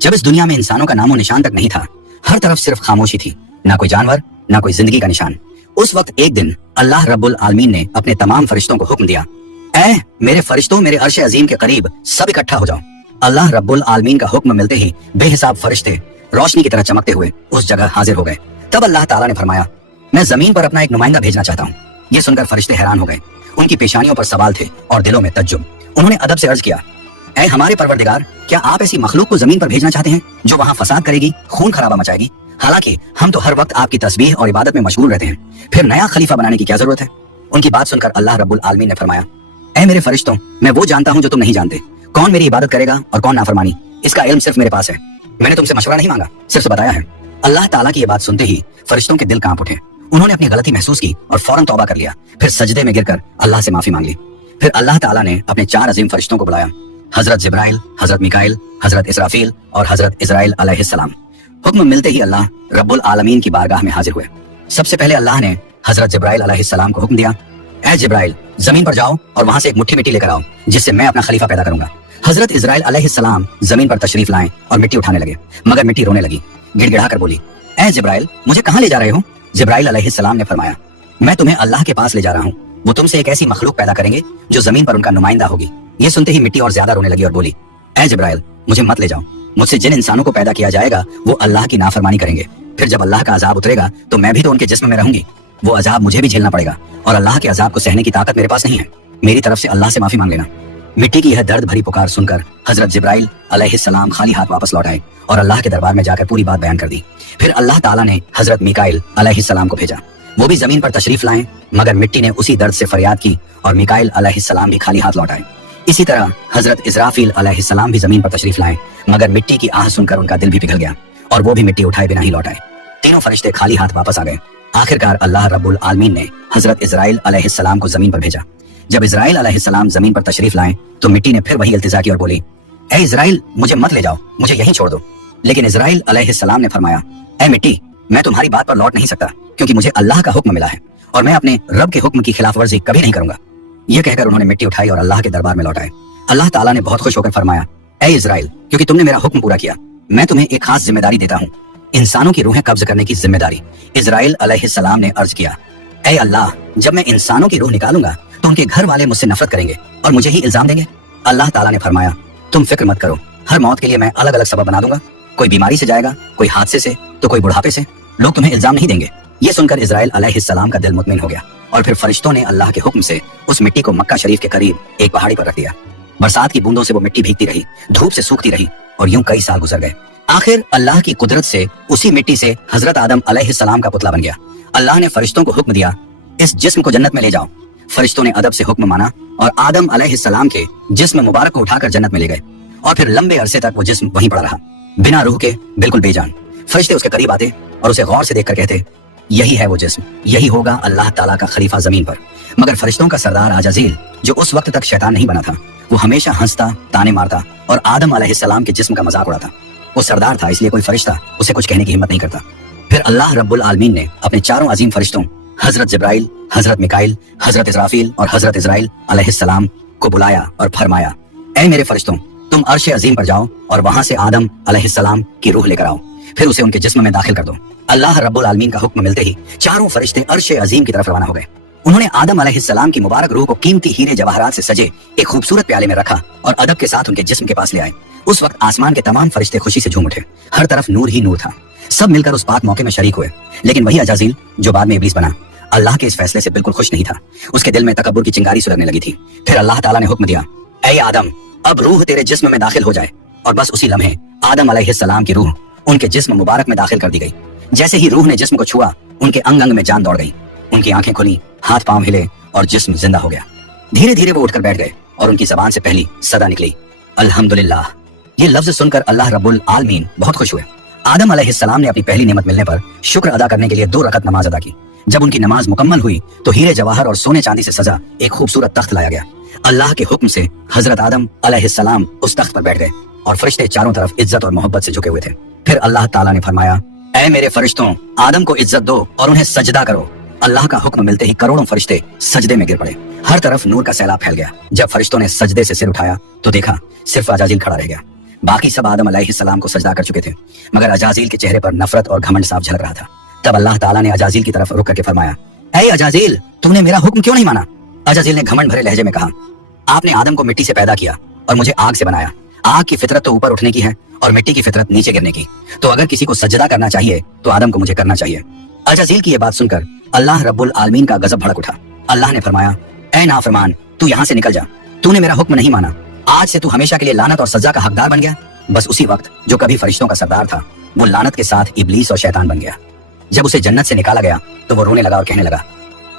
जब इस दुनिया में इंसानों का नामो निशान तक नहीं था, हर तरफ सिर्फ खामोशी थी, ना कोई जानवर, ना कोई जिंदगी का निशान। उस वक्त एक दिन अल्लाह रब्बुल आलमीन ने अपने तमाम फरिश्तों को हुक्म दिया, ऐ मेरे फरिश्तों, मेरे अर्श अजीम के करीब सब इकट्ठा हो जाओ। अल्लाह रब्बुल आलमीन का हुक्म मिलते ही बेहिसाब फरिश्ते रोशनी की तरह चमकते हुए उस जगह हाजिर हो गए। तब अल्लाह ताला ने फरमाया, मैं जमीन पर अपना एक नुमाइंदा भेजना चाहता हूँ। ये सुनकर फरिश्ते हैरान हो गए। उनकी पेशानियों पर सवाल थे और दिलों में तज्जुब। उन्होंने अदब से अर्ज किया, ऐ हमारे परवरदिगार, क्या आप ऐसी मखलूक को जमीन पर भेजना चाहते हैं जो वहाँ फसाद करेगी, खून खराबा मचाएगी? हालांकि हम तो हर वक्त आपकी तस्बीह और इबादत में मशगूल रहते हैं, फिर नया खलीफा बनाने की क्या जरूरत है? उनकी बात सुनकर अल्लाह रब्बुल आलमीन ने फरमाया, ऐ मेरे फरिश्तों, मैं वो जानता हूँ जो तुम नहीं जानते। कौन मेरी इबादत करेगा और कौन नाफरमानी, इसका इल्म सिर्फ मेरे पास है। मैंने तुमसे मशवरा नहीं मांगा, सिर्फ बताया है। अल्लाह ताला की ये बात सुनते ही फरिश्तों के दिल कांप उठे। उन्होंने अपनी गलती महसूस की और फौरन तौबा कर लिया। फिर सजदे में गिरकर अल्लाह से माफी मांग ली। फिर अल्लाह ताला ने अपने 4 अजीम फरिश्तों को बुलाया, हजरत जिब्राइल, हजरत मिकाइल, हजरत इसराफील और हजरत इजराइल अलैहिस्सलाम। हुक्म मिलते ही अल्लाह रब्बुल आलमीन की बारगाह में हाजिर हुए। सबसे पहले अल्लाह ने हजरत जिब्राइल अलैहिस्सलाम को हुक्म दिया, ऐ जिब्राइल, जमीन पर जाओ और वहां से एक मुट्ठी मिट्टी लेकर आओ, जिससे मैं अपना खलीफा पैदा करूंगा। हजरत इजराइल अलैहिस्सलाम जमीन पर तशरीफ लाएं और मिट्टी उठाने लगे, मगर मिट्टी रोने लगी। गिड़गिड़ाकर बोली, ऐ जिब्राइल, मुझे कहाँ ले जा रहे हो? जिब्राइल अलैहिस्सलाम ने फरमाया, मैं तुम्हें अल्लाह के पास ले जा रहा हूँ। वो तुमसे एक ऐसी मखलूक पैदा करेंगे जो जमीन पर उनका नुमाइंदा होगी। ये सुनते ही मिट्टी और ज्यादा रोने लगी और बोली, ऐ जिब्राइल, मुझे मत ले जाओ। मुझसे जिन इंसानों को पैदा किया जाएगा वो अल्लाह की नाफरमानी करेंगे। फिर जब अल्लाह का अजाब उतरेगा तो मैं भी तो उनके जिस्म में रहूंगी। वो अजाब मुझे भी झेलना पड़ेगा और अल्लाह के अजाब को सहने की ताकत मेरे पास नहीं है। मेरी तरफ से अल्लाह से माफी मांग लेना। मिट्टी की यह दर्द भरी पुकार सुनकर हजरत जिब्राइल अलैहिस्सलाम खाली हाथ वापस लौट आए और अल्लाह के दरबार में जाकर पूरी बात बयान कर दी। फिर अल्लाह ताला ने हजरत मिकाइल अलैहिस्सलाम को भेजा। वो भी जमीन पर तशरीफ लाएं, मगर मिट्टी ने उसी दर्द से फरियाद की और मिकाइल अलैहिस्सलाम भी खाली हाथ लौट आए। इसी तरह हजरत इजराफील अलैहिस्सलाम भी जमीन पर तशरीफ लाएं, मगर मिट्टी की आह सुनकर उनका दिल भी पिघल गया और वो भी मिट्टी उठाए बिना ही लौट आए। तीनों फरिश्ते खाली हाथ वापस आ गए। आखिरकार अल्लाह रब्बुल आलमीन ने हजरत इजराइल अलैहिस्सलाम को जमीन पर भेजा। जब इजराइल अलैहिस्सलाम जमीन पर तशरीफ लाएं तो मिट्टी ने फिर वही इल्तिजा की और बोली, ऐ इजराइल, मुझे मत ले जाओ, मुझे यहीं छोड़ दो। लेकिन इजराइल अलैहिस्सलाम ने फरमाया, ऐ मिट्टी, मैं तुम्हारी बात पर लौट नहीं सकता, क्योंकि मुझे अल्लाह का हुक्म मिला है और मैं अपने रब के हुक्म की खिलाफवर्जी कभी नहीं करूंगा। यह कहकर उन्होंने मिट्टी उठाई और अल्लाह के दरबार में लौट आए। अल्लाह ताला ने बहुत खुश होकर फरमाया, ऐ इजराइल, क्योंकि तुमने मेरा हुक्म पूरा किया, मैं तुम्हें एक खास जिम्मेदारी देता हूँ, इंसानों की रूहें कब्ज करने की जिम्मेदारी। इजराइल अलैहिस्सलाम ने अर्ज किया, ऐ अल्लाह, जब मैं इंसानों की रूह निकालूंगा तो उनके घर वाले मुझसे नफरत करेंगे और मुझे ही इल्जाम देंगे। अल्लाह ताला ने फरमाया, तुम फिक्र मत करो, हर मौत के लिए मैं अलग अलग सबब बना दूंगा। कोई बीमारी से जाएगा, कोई हादसे से, तो कोई बुढ़ापे से। लोग तुम्हें इल्जाम नहीं देंगे। ये सुनकर इजराइल अलैहिस्सलाम का दिल मुतमिन हो गया और फिर फरिश्तों ने अल्लाह के हुक्म से उस मिट्टी को मक्का शरीफ के करीब एक पहाड़ी पर रख दिया। बरसात की बूंदों से वो मिट्टी भीगती रही, धूप से सूखती रही और यूं कई साल गुजर गए। आखिर अल्लाह की कुदरत से उसी मिट्टी से हजरत आदम अलैहिस्सलाम का पुतला बन गया। अल्लाह ने फरिश्तों को हुक्म दिया, इस जिस्म को जन्नत में ले जाओ। फरिश्तों ने अदब से हुक्म माना और आदम अलैहिस्सलाम के जिस्म मुबारक को उठाकर जन्नत में ले गए और फिर लंबे अरसे तक वो जिस्म वहीं पड़ा रहा, बिना रूह के, बिल्कुल बेजान। फरिश्ते उसके करीब आते और उसे गौर से देखकर कहते, यही है वो जिस्म, यही होगा अल्लाह ताला का खलीफा जमीन पर। मगर फरिश्तों का सरदार अजाज़ील, जो उस वक्त तक शैतान नहीं बना था, वो हमेशा हंसता, ताने मारता और आदम अलैहिस्सलाम के जिस्म का मजाक उड़ाता। वो सरदार था, इसलिए कोई फरिश्ता उसे कुछ कहने की हिम्मत नहीं करता। फिर अल्लाह रब्बुल आलमीन ने अपने 4 अजीम फरिश्तों हजरत जिब्राइल, हजरत मिकाइल, हजरत इसराफील और हजरत इजराइल अलैहिस्सलाम को बुलाया और फरमाया, ऐ मेरे फरिश्तों, तुम अर्श अजीम पर जाओ और वहां से आदम अलैहिस्सलाम की रूह लेकर आओ, फिर उसे उनके जिस्म में दाखिल कर दो। अल्लाह रब्बुल आलमीन का हुक्म मिलते ही 4 फरिश्ते अर्श अजीम की तरफ रवाना हो गए। उन्होंने आदम अलैहिस्सलाम की मुबारक रूह को कीमती हीरे जवाहरात से सजे एक खूबसूरत प्याले में रखा और अदब के साथ उनके जिस्म के पास ले आए। उस वक्त आसमान के तमाम फरिश्ते खुशी से झूम उठे, हर तरफ नूर ही नूर था। सब मिलकर उस पाक मौके में शरीक हुए। लेकिन वही अजाज़ील, जो बाद में इब्लीस बना, अल्लाह के इस फैसले से बिल्कुल खुश नहीं था। उसके दिल में तकब्बुर की चिंगारी सुलगने लगी थी। फिर अल्लाह ताला ने हुक्म दिया, ऐ आदम, अब रूह तेरे जिस्म में दाखिल हो जाए। और बस उसी लम्हे आदम अलैहिस्सलाम की रूह उनके जिस्म मुबारक में दाखिल कर दी गई। जैसे ही रूह ने जिस्म को छुआ, उनके अंग अंग में जान दौड़ गई। उनकी आंखें खुली, हाथ पांव हिले और जिस्म जिंदा हो गया। धीरे धीरे वो उठकर बैठ गए और उनकी जबान से पहली सदा निकली, अल्हम्दुलिल्लाह। ये लफ्ज सुनकर अल्लाह रब्बुल आलमीन बहुत खुश हुए। आदम अलैहिस्सलाम ने अपनी पहली नेमत मिलने पर शुक्र अदा करने के लिए 2 रकत नमाज अदा की। जब उनकी नमाज मुकम्मल हुई तो हीरे जवाहर और सोने चांदी से सजा एक खूबसूरत तख्त लाया गया। अल्लाह के हुक्म से हजरत आदम अलैहिस्सलाम उस तख्त पर बैठ गए और फरिश्ते चारों तरफ इज्जत और मोहब्बत से झुके हुए थे। फिर अल्लाह ताला ने फरमाया, ऐ मेरे फरिश्तों, आदम को इज्जत दो और उन्हें सजदा करो। अल्लाह का हुक्म मिलते ही करोड़ों फरिश्ते सजदे में गिर पड़े। हर तरफ नूर का सैलाब फैल गया। जब फरिश्तों ने सजदे से सिर उठाया तो देखा सिर्फ अजाज़ील खड़ा रह गया। बाकी सब आदम अलैहिस्सलाम को सजदा कर चुके थे, मगर अजाजील के चेहरे पर नफरत और घमंड साफ झलक रहा था। तब अल्लाह ताला ने अजाजील की तरफ रुक करके फरमाया, ऐ अजाजील, तूने मेरा हुक्म क्यों नहीं माना? अजाजील ने घमंड भरे लहजे में कहा, आपने आदम को मिट्टी से पैदा किया और मुझे आग से बनाया। आग की फितरत तो ऊपर उठने की है और मिट्टी की फितरत नीचे गिरने की, तो अगर किसी को सजदा करना चाहिए तो आदम को मुझे करना चाहिए। अजाजील की यह बात सुनकर अल्लाह रब्बुल आलमीन का गजब भड़क उठा। अल्लाह ने फरमाया, ऐ नाफरमान, तू यहाँ से निकल जा, तूने मेरा हुक्म नहीं माना, आज से तू हमेशा के लिए लानत और सजा का हकदार बन गया। बस उसी वक्त जो कभी फरिश्तों का सरदार था, वो लानत के साथ इब्लीस और शैतान बन गया। जब उसे जन्नत से निकाला गया तो वो रोने लगा और कहने लगा,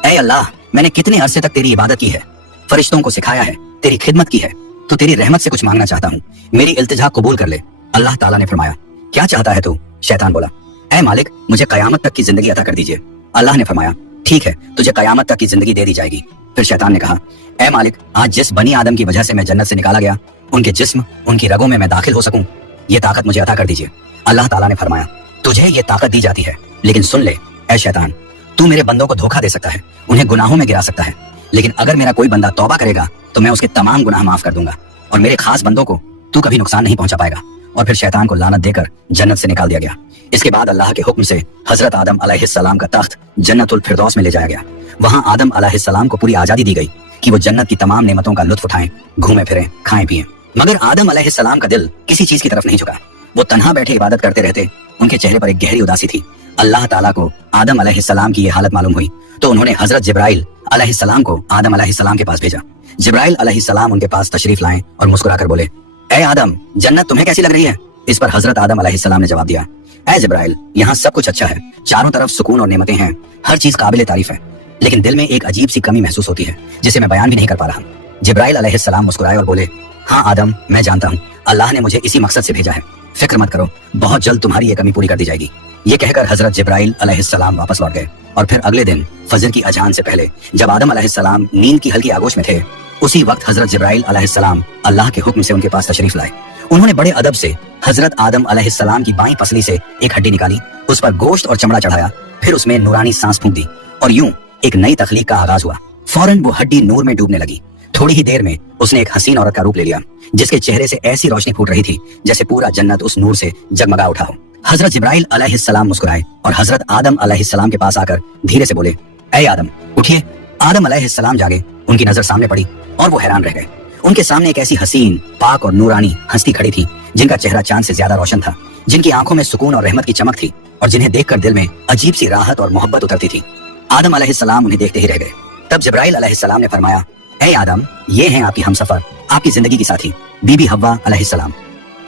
ऐ अल्लाह, मैंने कितने अरसे तक तेरी इबादत की है, फरिश्तों को सिखाया है, तेरी खिदमत की है, तो तेरी रहमत से कुछ मांगना चाहता हूँ, मेरी इल्तिजा कबूल कर ले। अल्लाह ताला ने फरमाया, क्या चाहता है तू? शैतान बोला, ऐ मालिक, मुझे कयामत तक की जिंदगी अता कर दीजिए। अल्लाह ने फरमाया, ठीक है, तुझे कयामत तक की जिंदगी दे दी जाएगी। फिर शैतान ने कहा, ऐ मालिक, आज जिस बनी आदम की वजह से मैं जन्नत से निकाला गया, उनके जिस्म, उनकी रगों में मैं दाखिल हो सकूं, ये ताकत मुझे अता कर दीजिए। अल्लाह ताला ने फरमाया, तुझे ये ताकत दी जाती है, लेकिन सुन ले ऐ शैतान, तू मेरे बंदों को धोखा दे सकता है, उन्हें गुनाहों में गिरा सकता है, लेकिन अगर मेरा कोई बंदा तौबा करेगा तो मैं उसके तमाम गुनाह माफ कर दूंगा और मेरे खास बंदों को तू कभी नुकसान नहीं पहुंचा पाएगा। और फिर शैतान को लानत देकर जन्नत से निकाल दिया गया। इसके बाद अल्लाह के हुक्म से हजरत आदम अलैहिस्सलाम का तख्त जन्नतुल फिरदौस में ले जाया गया। वहां आदम अलैहिस्सलाम को पूरी आजादी दी गई कि वो जन्नत की तमाम नेमतों का लुत्फ उठाएं, घूमे फिरें, खाएं पिएं। मगर आदम अलैहिस्सलाम का दिल किसी चीज की तरफ नहीं झुका। वो तन्हा बैठे इबादत करते रहते। उनके चेहरे पर एक गहरी उदासी थी। अल्लाह ताला को आदम अलैहिस्सलाम की ये हालत मालूम हुई तो उन्होंने हजरत जिब्राइल अलैहिस्सलाम को आदम अलैहिस्सलाम के पास भेजा। जिब्राइल अलैहिस्सलाम उनके पास तशरीफ लाए और मुस्कुराकर बोले, ऐ आदम, जन्नत तुम्हें कैसी लग रही है? इस पर हजरत आदम अलैहिस्सलाम ने जवाब दिया, ऐ जिब्राइल, यहाँ सब कुछ अच्छा है, चारों तरफ सुकून और नेमतें हैं, हर चीज काबिल तारीफ है, लेकिन दिल में एक अजीब सी कमी महसूस होती है जिसे मैं बयान भी नहीं कर पा रहा। जिब्राइल अलैहिस्सलाम मुस्कुराए और बोले, हाँ आदम, मैं जानता हूँ, अल्लाह ने मुझे इसी मकसद से भेजा है, फिक्र मत करो, बहुत जल्द तुम्हारी ये कमी पूरी कर दी जाएगी। ये कहकर हजरत जिब्राइल अलैहिस्सलाम वापस लौट गए और फिर अगले दिन फजर की अजान से पहले जब आदम अलैहिस्सलाम नींद की हल्की आगोश में थे, उसी वक्त हजरत जिब्राइल अलैहिस्सलाम अल्लाह के हुक्म से उनके पास तशरीफ लाए। उन्होंने बड़े अदब से हजरत आदम अलैहिस्सलाम की बाईं पसली से एक हड्डी निकाली, उस पर गोश्त और चमड़ा चढ़ाया, फिर उसमें नूरानी सांस फूंक दी और यूं एक नई तखलीक का आगाज हुआ। फौरन वो हड्डी नूर में डूबने लगी। थोड़ी ही देर में उसने एक हसीन औरत का रूप ले लिया जिसके चेहरे से ऐसी रोशनी फूट रही थी जैसे पूरा जन्नत उस नूर से जगमगा उठा हो। हजरत जिब्राइल अलैहिस्सलाम मुस्कुराए और हजरत आदम अलैहिस्सलाम के पास आकर धीरे से बोले, ऐ आदम, उठिए। आदम अलैहिस्सलाम जागे। उनकी नजर सामने पड़ी और वो हैरान रह गए। उनके सामने एक ऐसी हसीन, पाक और नूरानी हस्ती खड़ी थी जिनका चेहरा चांद से ज्यादा रोशन था, जिनकी आंखों में सुकून और रहमत की चमक थी और जिन्हें देखकर दिल में अजीब सी राहत और मोहब्बत उतरती थी। आदम अलैहिस्सलाम उन्हें देखते ही रह गए। तब जिब्राइल अलैहिस्सलाम ने फरमाया, ऐ आदम, ये हैं आपकी हमसफर, आपकी जिंदगी की साथी, बीबी हव्वा अलैहिस्सलाम।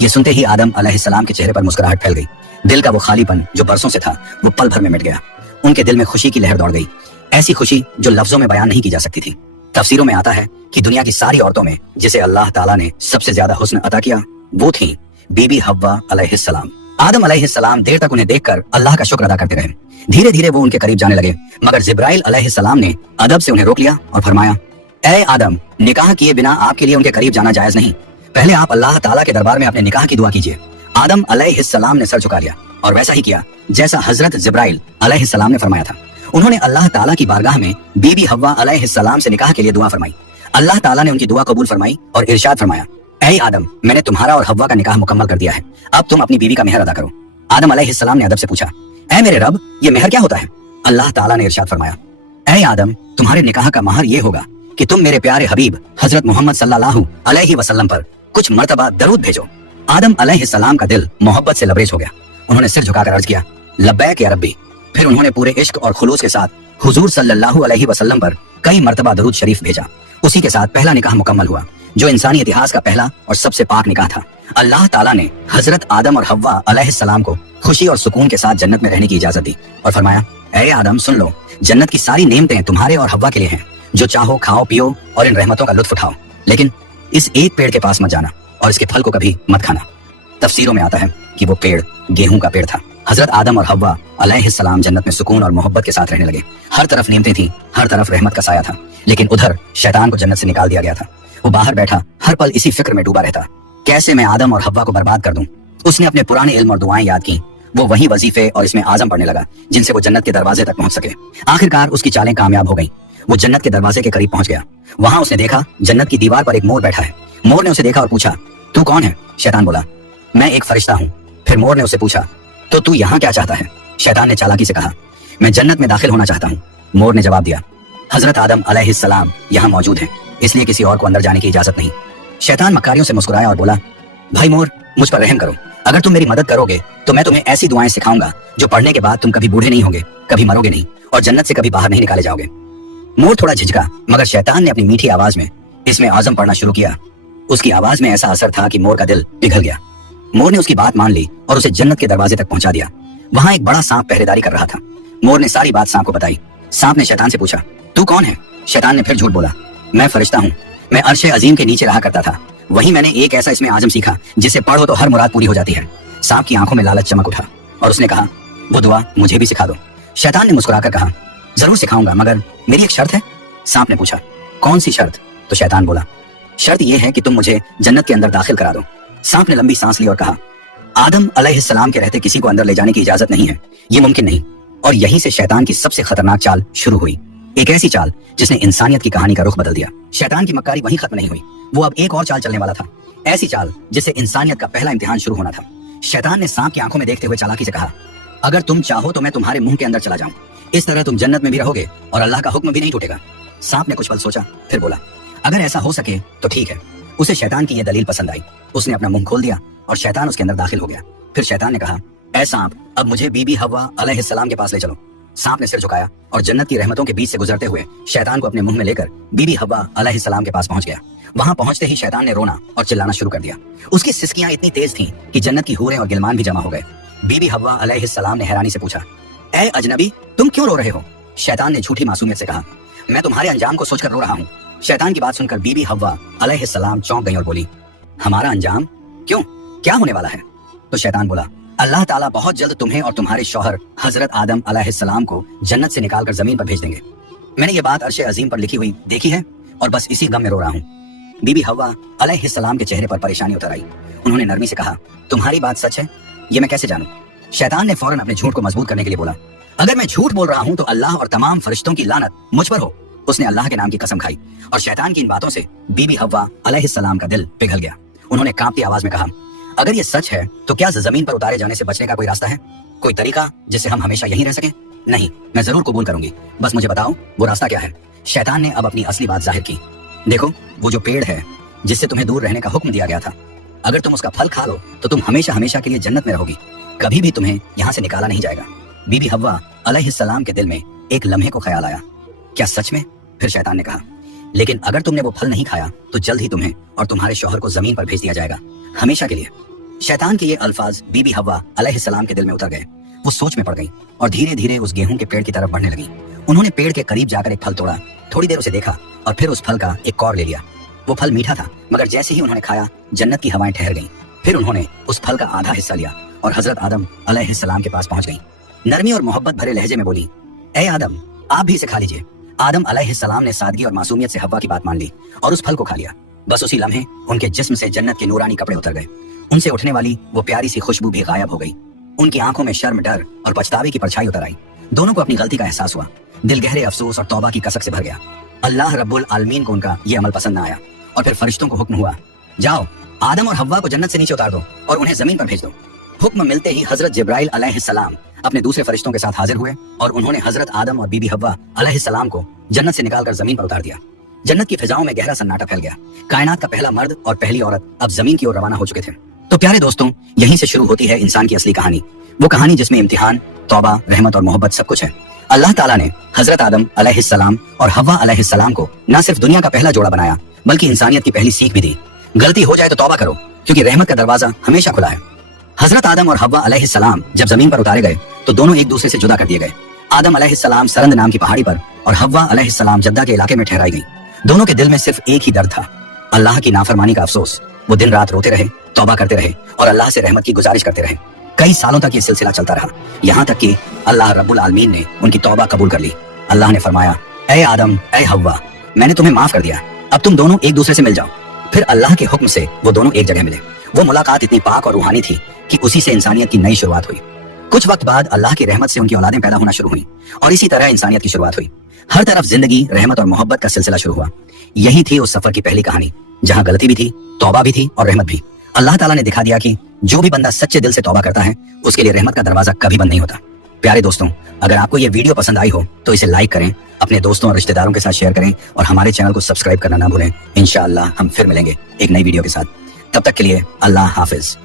ये सुनते ही आदम अलैहिस्सलाम के चेहरे पर मुस्कुराहट फैल गई। दिल का वो खालीपन जो बरसों से था वो पल भर में मिट गया। उनके दिल में खुशी की लहर दौड़ गई, ऐसी खुशी जो लफ्जों में बयान नहीं की जा सकती थी। तफसीरों में आता है कि दुनिया की सारी औरतों में जिसे अल्लाह ताला ने सबसे ज्यादा हुस्न अता किया वो थी बीबी हव्वा अलैहिस्सलाम। आदम अलैहिस्सलाम देर तक उन्हें देखकर अल्लाह का शुक्र अदा करते रहे। धीरे धीरे वो उनके करीब जाने लगे, मगर जिब्राइल अलैहिस्सलाम ने अदब से उन्हें रोक लिया और फरमाया, ऐ आदम, निकाह किए बिना आपके लिए उनके करीब जाना जायज नहीं। पहले आप अल्लाह ताला के दरबार में अपने निकाह की दुआ कीजिए। आदम अलैहिस्सलाम ने सर झुका लिया और वैसा ही किया जैसा हजरत जिब्राइल अलैहिस्सलाम ने फरमाया था। उन्होंने अल्लाह ताला की बारगाह में बीबी हव्वा अलैहिस्सलाम से निकाह के लिए दुआ फरमाई। अल्लाह ताला ने उनकी दुआ कबूल फरमाई और इरशाद फरमाया, ऐ आदम, मैंने तुम्हारा और हव्वा का निकाह मुकम्मल कर दिया है, अब तुम अपनी बीवी का मेहर अदा करो। आदम अलैहिस्सलाम ने अदब से पूछा, ऐ मेरे रब, ये मेहर क्या होता है? अल्लाह ताला ने इरशाद फरमाया, ऐ आदम, तुम्हारे निकाह का महर ये होगा कि तुम मेरे प्यारे हबीब हजरत मोहम्मद सल्लल्लाहु अलैहि वसल्लम पर कुछ मर्तबा दरूद भेजो। आदम अलैहिस्सलाम का दिल मोहब्बत से लबरेज हो गया। उन्होंने सिर झुकाकर अर्ज किया, लब्बैक या रब्बी। फिर उन्होंने पूरे इश्क और खुलूस के साथ हुजूर सल्लल्लाहु अलैहि वसल्लम पर कई मर्तबा दरूद शरीफ भेजा। उसी के साथ पहला निकाह मुकम्मल हुआ जो इंसानी इतिहास का पहला और सबसे पाक निकाह था। अल्लाह ताला ने हजरत आदम और हव्वा अलैहिस्सलाम को खुशी और सुकून के साथ जन्नत में रहने की इजाजत दी और फरमाया, ऐ आदम, सुन लो, जन्नत की सारी नेमतें तुम्हारे और हव्वा के लिए हैं, जो चाहो खाओ पियो और इन रहमतों का लुत्फ उठाओ, लेकिन इस एक पेड़ के पास मत जाना और इसके फल को कभी मत खाना। तफसीरों में आता है कि वो पेड़ गेहूं का पेड़ था। हजरत आदम और हव्वा अलैहिस्सलाम जन्नत में सुकून और मोहब्बत के साथ रहने लगे। हर तरफ नेमतें थी, हर तरफ रहमत का साया था, लेकिन उधर शैतान को जन्नत से निकाल दिया गया था। वो बाहर बैठा हर पल इसी फिक्र में डूबा रहता, कैसे मैं आदम और हव्वा को बर्बाद कर दूं। उसने अपने पुराने इल्म और दुआएं याद की, वो वही वजीफे और इसमें आजम पढ़ने लगा जिनसे वो जन्नत के दरवाजे तक पहुंच सके। आखिरकार उसकी चालें कामयाब हो गई। वो जन्नत के दरवाजे के करीब पहुंच गया। वहां उसने देखा जन्नत की दीवार पर एक मोर बैठा है। मोर ने उसे देखा और पूछा, तू कौन है? शैतान बोला, मैं एक फरिश्ता हूँ। फिर मोर ने उससे पूछा, तो तू यहाँ क्या चाहता है? शैतान ने चालाकी से कहा, मैं जन्नत में दाखिल होना चाहता हूँ। मोर ने जवाब दिया, हजरत आदम अलैहिस्सलाम यहाँ मौजूद हैं, इसलिए किसी और को अंदर जाने की इजाजत नहीं। शैतान मक्कारियों से मुस्कुराया और बोला, भाई मोर, मुझ पर रहम करो। अगर तुम मेरी मदद करोगे तो मैं तुम्हें ऐसी दुआएं सिखाऊंगा जो पढ़ने के बाद तुम कभी बूढ़े नहीं होगे, कभी मरोगे नहीं और जन्नत से कभी बाहर नहीं निकाले जाओगे। मोर थोड़ा झिझका, मगर शैतान ने अपनी मीठी आवाज में इसमें आजम पढ़ना शुरू किया। उसकी आवाज में ऐसा असर था कि मोर का दिल पिघल गया। मोर ने उसकी बात मान ली और उसे जन्नत के दरवाजे तक पहुंचा दिया। वहां एक बड़ा सांप पहरेदारी कर रहा था। मोर ने सारी बात सांप को बताई। सांप ने शैतान से पूछा, तू कौन है? शैतान ने फिर झूठ बोला, मैं फरिश्ता हूँ, मैं अर्श अजीम के नीचे रहा करता था। वहीं मैंने एक ऐसा इसमें आजम सीखा जिसे पढ़ो तो हर मुराद पूरी हो जाती है। सांप की आंखों में लालच चमक उठा और उसने कहा, वो दुआ मुझे भी सिखा दो। शैतान ने मुस्कुराकर कहा, जरूर सिखाऊंगा, मगर मेरी एक शर्त है। सांप ने पूछा, कौन सी शर्त? तो शैतान बोला, शर्त यह है कि तुम मुझे जन्नत के अंदर दाखिल करा दो। सांप ने लंबी सांस ली और कहा, आदम अलैहिस्सलाम के रहते किसी को अंदर ले जाने की इजाजत नहीं है, ये मुमकिन नहीं। और यहीं से शैतान की सबसे खतरनाक चाल शुरू हुई, एक ऐसी चाल जिसने इंसानियत की कहानी का रुख बदल दिया। शैतान की मक्कारी वहीं खत्म नहीं हुई, वो अब एक और चाल चलने वाला था, ऐसी चाल जिससे इंसानियत का पहला इम्तिहान शुरू होना था। शैतान ने सांप की आंखों में देखते हुए चालाकी से कहा, अगर तुम चाहो तो मैं तुम्हारे मुंह के अंदर चला जाऊं, इस तरह तुम जन्नत में भी रहोगे और अल्लाह का हुक्म भी नहीं टूटेगा। सांप ने कुछ पल सोचा, फिर बोला, अगर ऐसा हो सके तो ठीक है। उसे शैतान की यह दलील पसंद आई। उसने अपना मुंह खोल दिया और शैतान उसके अंदर दाखिल हो गया। फिर शैतान ने कहा, ऐ सांप, अब मुझे बीबी हव्वा अलैहिस्सलाम के पास ले चलो। सांप ने सिर झुकाया और जन्नत की रहमतों के बीच से गुजरते हुए शैतान को अपने मुंह में लेकर बीबी हव्वा अलैहिस्सलाम के पास पहुंच गया। वहां पहुंचते ही शैतान ने रोना और चिल्लाना शुरू कर दिया। उसकी सिसकियां इतनी तेज थीं कि जन्नत की हूरें और गिलमान भी जमा हो गए। बीबी हव्वा अलैहिस्सलाम ने हैरानी से पूछा, ऐ अजनबी, तुम क्यों रो रहे हो? शैतान ने झूठी मासूमियत से कहा, मैं तुम्हारे अंजाम को सोचकर रो रहा हूँ। शैतान की बात सुनकर बीबी हव्वा अलैहिस्सलाम चौंक गई और बोली, हमारा अंजाम? क्यों, क्या होने वाला है? तो शैतान बोला, अल्लाह ताला बहुत जल्द तुम्हें और तुम्हारे शौहर हजरत आदम अलैहिस्सलाम को जन्नत से निकालकर जमीन पर भेज देंगे। मैंने ये बात अर्शे अजीम पर लिखी हुई देखी है और बस इसी गम में रो रहा हूँ। बीबी हव्वा अलैहिस्सलाम के चेहरे पर परेशानी उतर आई। उन्होंने नरमी से कहा, तुम्हारी बात सच है? ये मैं कैसे जानूं? शैतान ने फौरन अपने झूठ को मजबूत करने के लिए बोला, अगर मैं झूठ बोल रहा हूँ तो अल्लाह और तमाम फरिश्तों की लानत मुझ पर हो। उसने अल्लाह के नाम की कसम खाई और शैतान की इन बातों से बीबी हव्वा अलैहिस्सलाम का दिल पिघल गया। उन्होंने कांपती आवाज में कहा, अगर ये सच है तो क्या जमीन पर उतारे जाने से बचने का कोई रास्ता है, कोई तरीका जिससे हम हमेशा यहीं रह सकें? नहीं, मैं जरूर कबूल करूंगी, बस मुझे बताओ वो रास्ता क्या है। शैतान ने अब अपनी असली बात जाहिर की, देखो वो जो पेड़ है जिससे तुम्हें दूर रहने का हुक्म दिया गया था, अगर तुम उसका फल खा लो तो तुम हमेशा हमेशा के लिए जन्नत में रहोगी, कभी भी तुम्हें यहाँ से निकाला नहीं जाएगा। बीबी हव्वा अलैहिस्सलाम के दिल में एक लम्हे को ख्याल आया, क्या सच में? फिर शैतान ने कहा, लेकिन अगर तुमने वो फल नहीं खाया तो जल्द ही तुम्हें और तुम्हारे शौहर को जमीन पर भेज दिया जाएगा, हमेशा के लिए। शैतान के ये अल्फाज बीबी हव्वा अलैहिस्सलाम के दिल में उतर गए। वो सोच में पड़ गई और धीरे धीरे उस गेहूं के पेड़ की तरफ बढ़ने लगी। उन्होंने पेड़ के करीब जाकर एक फल तोड़ा, थोड़ी देर उसे देखा और फिर उस फल का एक कौर ले लिया। वो फल मीठा था, मगर जैसे ही उन्होंने खाया जन्नत की हवाएं ठहर गईं। फिर उन्होंने उस फल का आधा हिस्सा लिया और हजरत आदम अलैहिस्सलाम के पास पहुंच गईं। नरमी और मोहब्बत भरे लहजे में बोली, ए आदम, आप भी इसे खा लीजिए। आदम अलैहिस्सलाम ने सादगी और मासूमियत से हव्वा की बात मान ली और उस फल को खा लिया। बस उसी लम्हे उनके जिस्म से जन्नत के नूरानी कपड़े उतर गए। उनसे उठने वाली वो प्यारी सी खुशबू भी गायब हो गई। उनकी आंखों में शर्म, डर और पछतावे की परछाई उतर आई। दोनों को अपनी गलती का एहसास हुआ। दिल गहरे अफसोस और तौबा की कसक से भर गया। अल्लाह रब्बुल आलमीन को उनका ये अमल पसंद न आया और फिर फरिश्तों को हुक्म हुआ, जाओ आदम और हव्वा को जन्नत से नीचे उतार दो और उन्हें जमीन पर भेज दो। हुक्म मिलते ही हजरत जिब्राइल अलैहिस्सलाम अपने दूसरे फरिश्तों के साथ हाजिर हुए और उन्होंने हजरत आदम और बीबी हव्वा अलैहिस्सलाम को जन्नत से निकालकर जमीन पर उतार दिया। जन्नत की फिजाओं में गहरा सन्नाटा फैल गया। कायनात का पहला मर्द और पहली औरत अब जमीन की ओर रवाना हो चुके थे। तो प्यारे दोस्तों, यहीं से शुरू होती है इंसान की असली कहानी, वो कहानी जिसमें इम्तिहान, तौबा, रहमत और मोहब्बत सब कुछ है। अल्लाह ताला ने हजरत आदम अलैहिस्सलाम और हव्वा अलैहिस्सलाम को न सिर्फ दुनिया का पहला जोड़ा बनाया, बल्कि इंसानियत की पहली सीख भी दी। गलती हो जाए तो तौबा करो, क्योंकि रहमत का दरवाजा हमेशा खुला है। हजरत आदम और हव्वा अलैहिस्सलाम जब जमीन पर उतारे गए तो दोनों एक दूसरे से जुदा कर दिए गए। आदम अलैहिस्सलाम सरंद नाम की पहाड़ी पर और हव्वा अलैहिस्सलाम जद्दा के इलाके में ठहराई गई। दोनों के दिल में सिर्फ एक ही दर्द था, अल्लाह की नाफरमानी का अफसोस। वो दिन रात रोते रहे, तौबा करते रहे और अल्लाह से रहमत की गुजारिश करते रहे। कई सालों तक ये सिलसिला चलता रहा, यहाँ तक कि अल्लाह रब्बुल आलमीन ने उनकी तौबा कबूल कर ली। अल्लाह ने फरमाया, ए आदम, ए हव्वा, मैंने तुम्हें माफ कर दिया, अब तुम दोनों एक दूसरे से मिल जाओ। फिर अल्लाह के हुक्म से वो दोनों एक जगह मिले। वो मुलाकात इतनी पाक और रूहानी थी कि उसी से इंसानियत की नई शुरुआत हुई। कुछ वक्त बाद अल्लाह की रहमत से उनकी औलादें पैदा होना शुरू हुई और इसी तरह इंसानियत की शुरुआत हुई। हर तरफ जिंदगी, रहमत और मोहब्बत का सिलसिला शुरू हुआ। यही थी उस सफर की पहली कहानी, जहाँ गलती भी थी, तौबा भी थी और रहमत भी। اللہ ताला ने दिखा दिया कि जो भी बंदा सच्चे दिल से तौबा करता है उसके लिए रहमत का दरवाजा कभी बंद नहीं होता। प्यारे दोस्तों, अगर आपको ये वीडियो पसंद आई हो तो इसे लाइक करें, अपने दोस्तों और रिश्तेदारों के साथ शेयर करें और हमारे चैनल को सब्सक्राइब करना ना भूलें। इंशाअल्लाह हम फिर मिलेंगे एक नई वीडियो के साथ। तब तक के लिए अल्लाह हाफिज।